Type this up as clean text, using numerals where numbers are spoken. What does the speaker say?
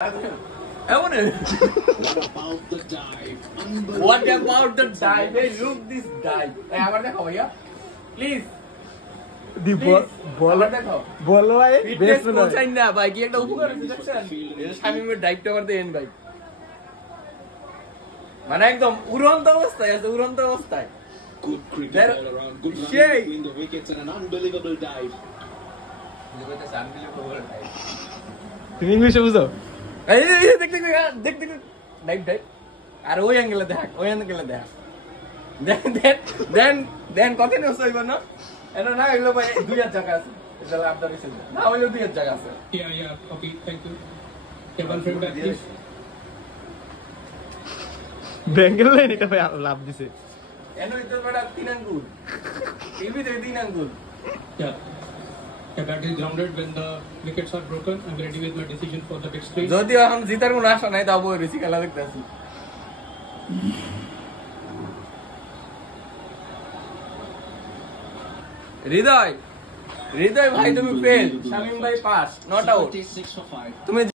What about the dive? What about the dive? Hey, look this dive. Hey, আবার দেখো ভাইয়া please দি বল বলো ভাই ফিটনেস কোচাই না ভাই কি একটা উপকার হচ্ছে দেখছেন এই শামিমের ডাইভটা করতে এন ভাই মানে একদম উড়ন্ত অবস্থায় আছে উড়ন্ত অবস্থায় good cricket all around good running between the wickets and an unbelievable dive তুমি ইংলিশে বুঝো এই দেখ দেখ দেখ ডাইভ ডাইভ আর ওই অ্যাঙ্গেলে দেখ দেন কত নিউজ হইব না এটা না এগুলো ভাই 2000 টাকা আছে এটা আপনার কাছে না হইলো 2000 টাকা আছে yeah okay thank you one friend back please Bengal line এটা ভাই লাভ দিছে এনো এটা বড় 3 আঙ্গুল টিভি তে 3 আঙ্গুল yeah the bat is grounded when the wickets are broken. I'm ready with my decision for the next stage. যদিও এখন জিতার কোনো আশা নাই তাও বই রিসি খেলা দেখতেছি হৃদয় ভাই তুমি ফেল শামিম ভাই পাস নট আউট তুমি